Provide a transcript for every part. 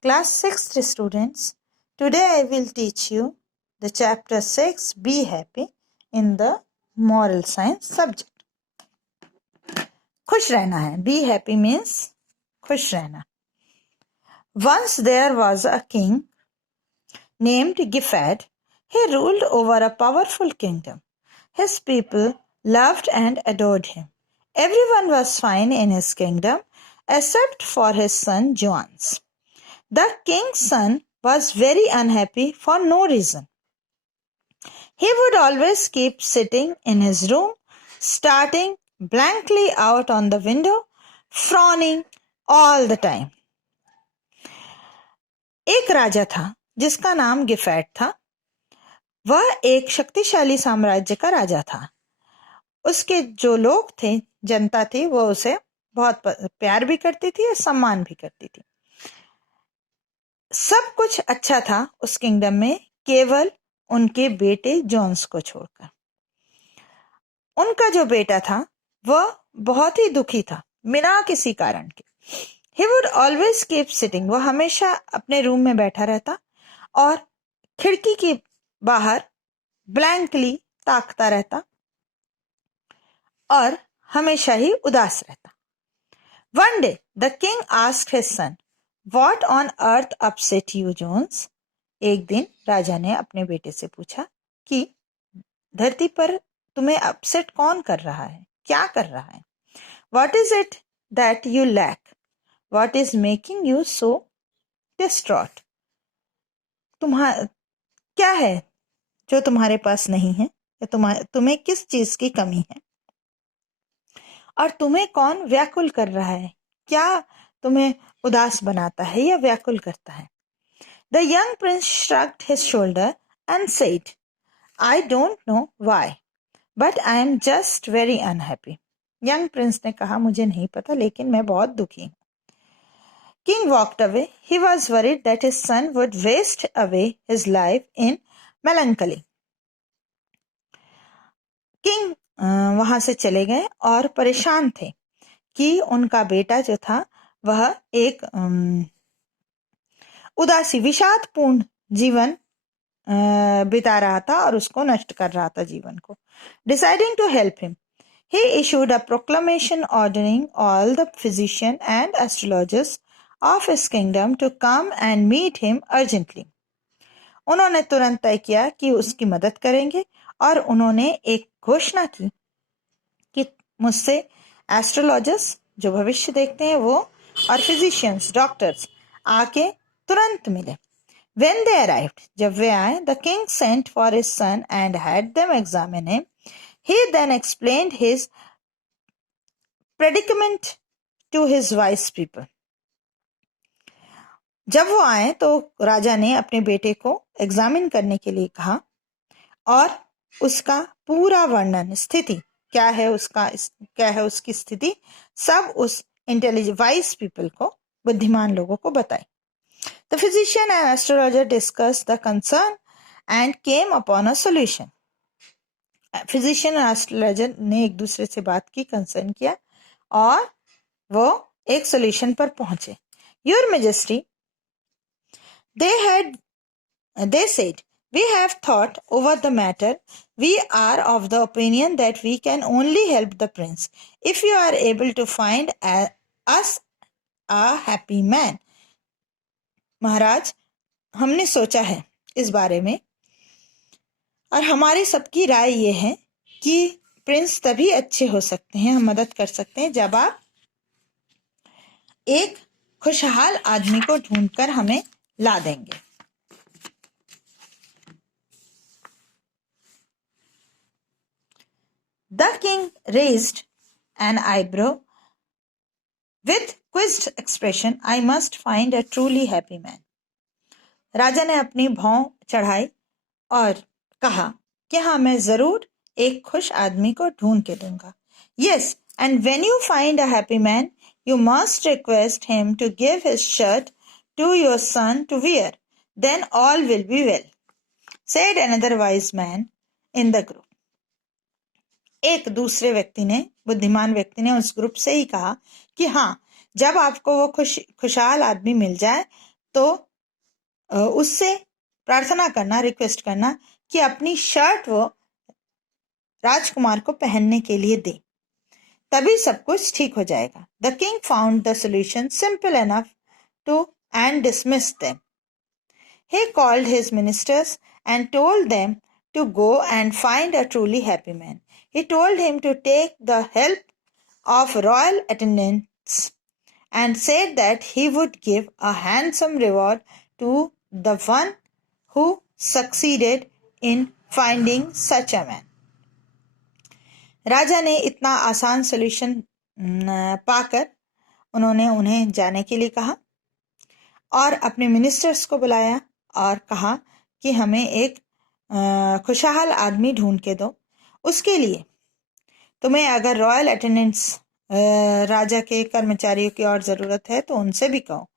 Class 6th students, today I will teach you the chapter 6 Be Happy in the moral science subject. खुश रहना है. Be happy means खुश रहना. Once there was a king named Giffard. He ruled over a powerful kingdom. His people loved and adored him. Everyone was fine in his kingdom except for his son Johannes. The king's son was very unhappy for no reason. He would always keep sitting in his room, staring blankly out on the window, frowning all the time. एक राजा था जिसका नाम गिफैट था. वह एक शक्तिशाली साम्राज्य का राजा था. उसके जो लोग थे, जनता थी, वो उसे बहुत प्यार भी करती थी और सम्मान भी करती थी. सब कुछ अच्छा था उस किंगडम में, केवल उनके बेटे जॉन्स को छोड़कर. उनका जो बेटा था वह बहुत ही दुखी था बिना किसी कारण के. He would always keep sitting. वह हमेशा अपने रूम में बैठा रहता और खिड़की के बाहर ब्लैंकली ताकता रहता और हमेशा ही उदास रहता. One day, the king asked his son, "What on earth upset you, Jones?" एक दिन राजा ने अपने बेटे से पूछा कि धरती पर तुम्हें अपसेट कौन कर रहा है, क्या कर रहा है? What is it that you lack? What is making you so distraught? क्या है जो तुम्हारे पास नहीं है, या तुम्हें किस चीज की कमी है और तुम्हें कौन व्याकुल कर रहा है? क्या तुम्हें उदास बनाता है या व्याकुल करता है? The young prince shrugged his shoulder and said, "I don't know why, but I am just very unhappy." Young prince ने कहा, मुझे नहीं पता, लेकिन मैं बहुत दुखी हूँ. King walked away. He was worried that his son would waste away his life in melancholy. King वहां से चले गए और परेशान थे कि उनका बेटा जो था वह एक उदासी, विषादपूर्ण जीवन बिता रहा था और उसको नष्ट कर रहा था जीवन को. Deciding to help him, he issued a proclamation ordering all the physicians and astrologers of his kingdom to come and meet him urgently. उन्होंने तुरंत तय किया कि उसकी मदद करेंगे और उन्होंने एक घोषणा की कि मुझसे एस्ट्रोलॉजर्स जो भविष्य देखते हैं वो और फिजिशियंस, डॉक्टर्स आके तुरंत मिले. When they arrived, जब वे आए, the king sent for his son and had them examine him. He then explained his predicament to his wise people. जब वो आए तो राजा ने अपने बेटे को एग्जामिन करने के लिए कहा और उसका पूरा वर्णन, स्थिति क्या है उसकी स्थिति, सब उस इंटेलिजेंट वाइज पीपल को, बुद्धिमान लोगों को बताई. The physician and astrologer discussed the concern and came upon a solution. Physician और एस्ट्रोलॉजर ने एक दूसरे से बात की, कंसर्न किया और वो एक सोल्यूशन पर पहुंचे. Your Majesty, they said, "We have thought over the matter. We are of the opinion that we can only help the prince if you are able to find us a happy man." महाराज, हमने सोचा है इस बारे में और हमारी सबकी राय ये है कि प्रिंस तभी अच्छे हो सकते हैं, हम मदद कर सकते हैं जब आप एक खुशहाल आदमी को ढूंढकर हमें ला देंगे. The king raised an eyebrow with quizzed expression. "I must find a truly happy man." राजा ने अपनी भौं चढ़ाई और कहा कि हाँ, मैं जरूर एक खुश आदमी को ढूंढ के दूंगा. Yes, and when you find a happy man, you must request him to give his shirt to your son to wear. Then all will be well, said another wise man in the group. एक दूसरे व्यक्ति ने, बुद्धिमान व्यक्ति ने उस group से ही कहा कि हाँ, जब आपको वो खुशहाल आदमी मिल जाए तो उससे प्रार्थना करना, रिक्वेस्ट करना कि अपनी शर्ट वो राजकुमार को पहनने के लिए दे, तभी सब कुछ ठीक हो जाएगा। The king found the solution simple enough to and dismissed them. He called his ministers and told them to go and find a truly happy man. He told him to take the help of royal attendants and said that he would give a handsome reward to the one who succeeded in finding such a man. राजा ने इतना आसान solution पाकर उन्होंने उन्हें जाने के लिए कहा और अपने मिनिस्टर्स को बुलाया और कहा कि हमें एक खुशहाल आदमी ढूंढ के दो। उसके लिए तुम्हें अगर रॉयल अटेंडेंट्स राजा के कर्मचारियों की और ज़रूरत है तो उनसे भी कहो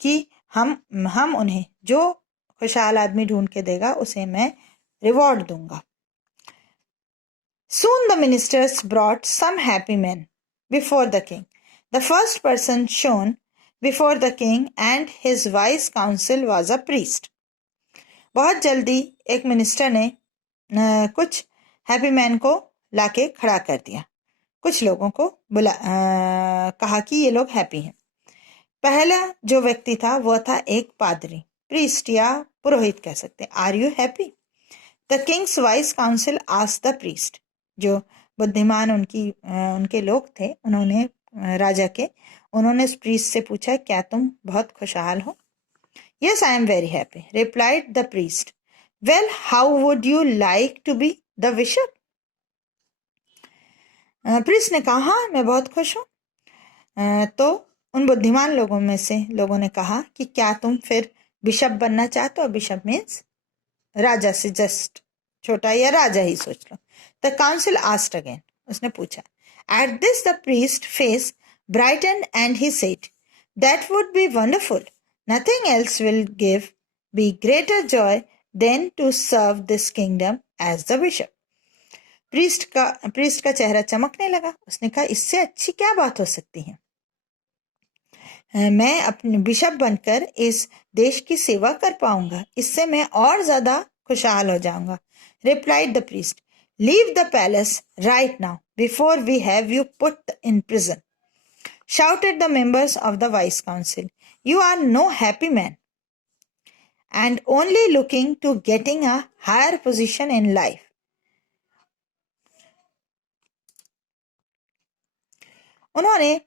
कि हम उन्हें जो खुशहाल आदमी ढूंढ के देगा उसे मैं रिवॉर्ड दूंगा। Soon the ministers brought some happy men before the king. The first person shown before the king and his wise council was a priest. बहुत जल्दी एक मिनिस्टर ने कुछ हैप्पी मैन को लाके खड़ा कर दिया। कुछ लोगों को कहा कि ये लोग हैप्पी हैं। पहला जो व्यक्ति था वह था एक पादरी, प्रीस्ट या पुरोहित कह सकते हैं। Are you happy? The king's vice council asked the priest. जो बुद्धिमान उनके लोग थे, उन्होंने राजा के उन्होंने उस प्रीस्ट से पूछा, क्या तुम बहुत खुशहाल हो? Yes, I am very happy, replied the priest. Well, how would you like to be the bishop? Priest ने कहा, हाँ मैं बहुत खुश हूँ। तो उन बुद्धिमान लोगों में से लोगों ने कहा कि क्या तुम फिर बिशप बनना चाहते हो? बिशप मीन्स राजा से जस्ट छोटा या राजा ही सोच लो। द काउंसिल आस्क्ड अगेन, उसने पूछा। At this the priest face brighten and he said, that would be wonderful, nothing else will give be greater joy than to serve this kingdom as the bishop. Priest का चेहरा चमकने लगा। उसने कहा, इससे अच्छी क्या बात हो सकती है? मैं अपने बिशप बनकर इस देश की सेवा कर पाऊंगा, इससे मैं और ज्यादा खुशहाल हो जाऊंगा। Replied the priest, leave the palace right now before we have you put in prison. Shouted the members of the vice council, you are no happy man and only looking to getting a higher position in life. उन्होंने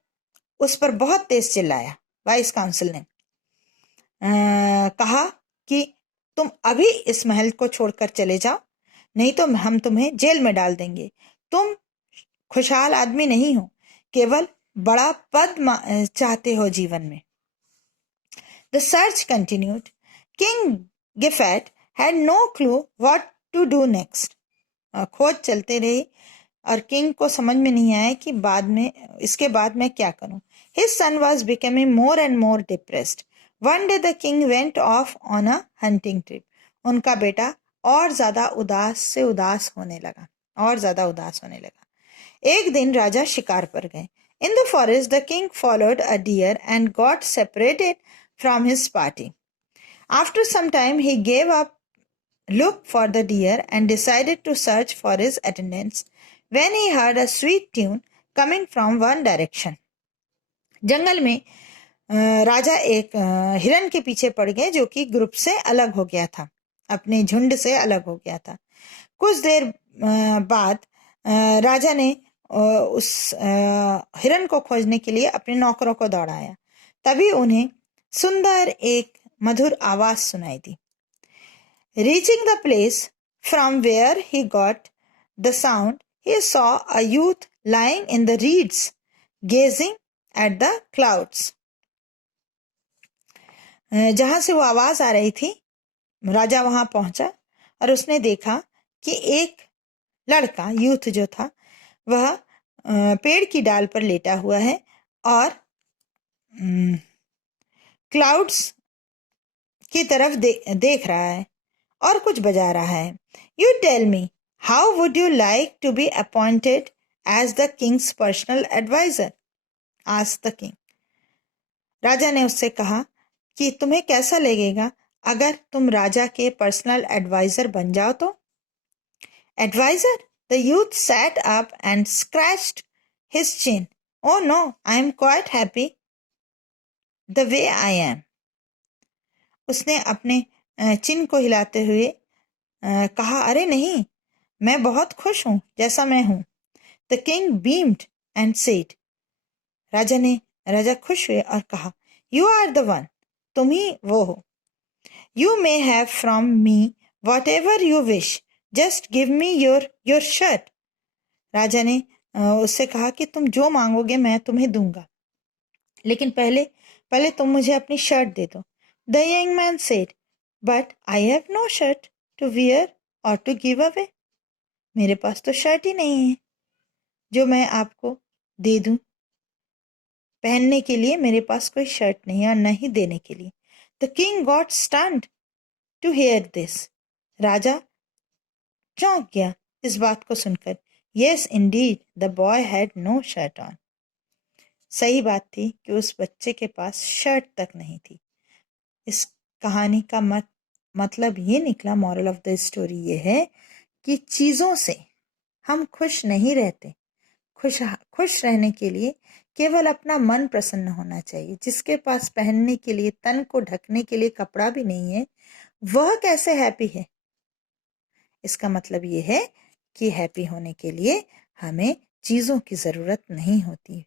उस पर बहुत तेज चिल्लाया। Vice council ने कहा कि तुम अभी इस महल को छोड़कर चले जाओ, नहीं तो हम तुम्हें जेल में डाल देंगे। तुम खुशहाल आदमी नहीं हो, केवल बड़ा पद चाहते हो जीवन में। The search continued. King Giffard had no clue what to do next. खोज चलते रही और किंग को समझ में नहीं आया कि इसके बाद मैं क्या करूं। His son was becoming more and more depressed. One day the king went off on a hunting trip. उनका बेटा और ज्यादा उदास होने लगा। एक दिन राजा शिकार पर गए। In the forest the king followed a deer and got separated from his party. After some time he gave up look for the deer and decided to search for his attendants when he heard a sweet tune coming from one direction. जंगल में राजा एक हिरन के पीछे पड़ गए जो कि group से अलग हो गया था, अपने झुंड से अलग हो गया था। कुछ देर बाद राजा ने उस हिरन को खोजने के लिए अपने नौकरों को दौड़ाया। तभी उन्हें सुंदर एक मधुर आवाज सुनाई दी। Reaching the place from where he got the sound, he saw a youth lying in the reeds, gazing at the clouds. जहां से वो आवाज आ रही थी, राजा वहां पहुंचा और उसने देखा कि एक लड़का, यूथ जो था, वह पेड़ की डाल पर लेटा हुआ है और क्लाउड्स की तरफ देख रहा है और कुछ बजा रहा है। You tell me, how would you like to be appointed as the king's personal advisor? asked the king. राजा ने उससे कहा, कि तुम्हें कैसा लगेगा अगर तुम राजा के पर्सनल एडवाइजर बन जाओ तो। Adviser? The youth sat up and scratched his chin. Oh no, I am quite happy the way I am. उसने अपने चिन को हिलाते हुए कहा, अरे नहीं, मैं बहुत खुश हूं जैसा मैं हूं। The king beamed and said. राजा खुश हुए और कहा, यू आर द वन, तुम ही वो हो। You may have from me whatever you wish, just give me your shirt. राजा ने उससे कहा कि तुम जो मांगोगे मैं तुम्हें दूंगा, लेकिन पहले पहले तुम मुझे अपनी शर्ट दे दो। The young man said, but I have no shirt to wear or to give away. मेरे पास तो शर्ट ही नहीं है जो मैं आपको दे दूं। पहनने के लिए मेरे पास कोई शर्ट नहीं है और न ही देने के लिए। The king got stunned to hear this. राजा चौंक गया इस बात को सुनकर। Yes indeed, the boy had no shirt on. सही बात थी कि उस बच्चे के पास शर्ट तक नहीं थी। इस कहानी का मतलब ये निकला, मॉरल ऑफ द स्टोरी ये है कि चीज़ों से हम खुश नहीं रहते। खुश रहने के लिए केवल अपना मन प्रसन्न होना चाहिए। जिसके पास पहनने के लिए, तन को ढकने के लिए कपड़ा भी नहीं है, वह कैसे हैप्पी है? इसका मतलब ये है कि हैप्पी होने के लिए हमें चीज़ों की ज़रूरत नहीं होती।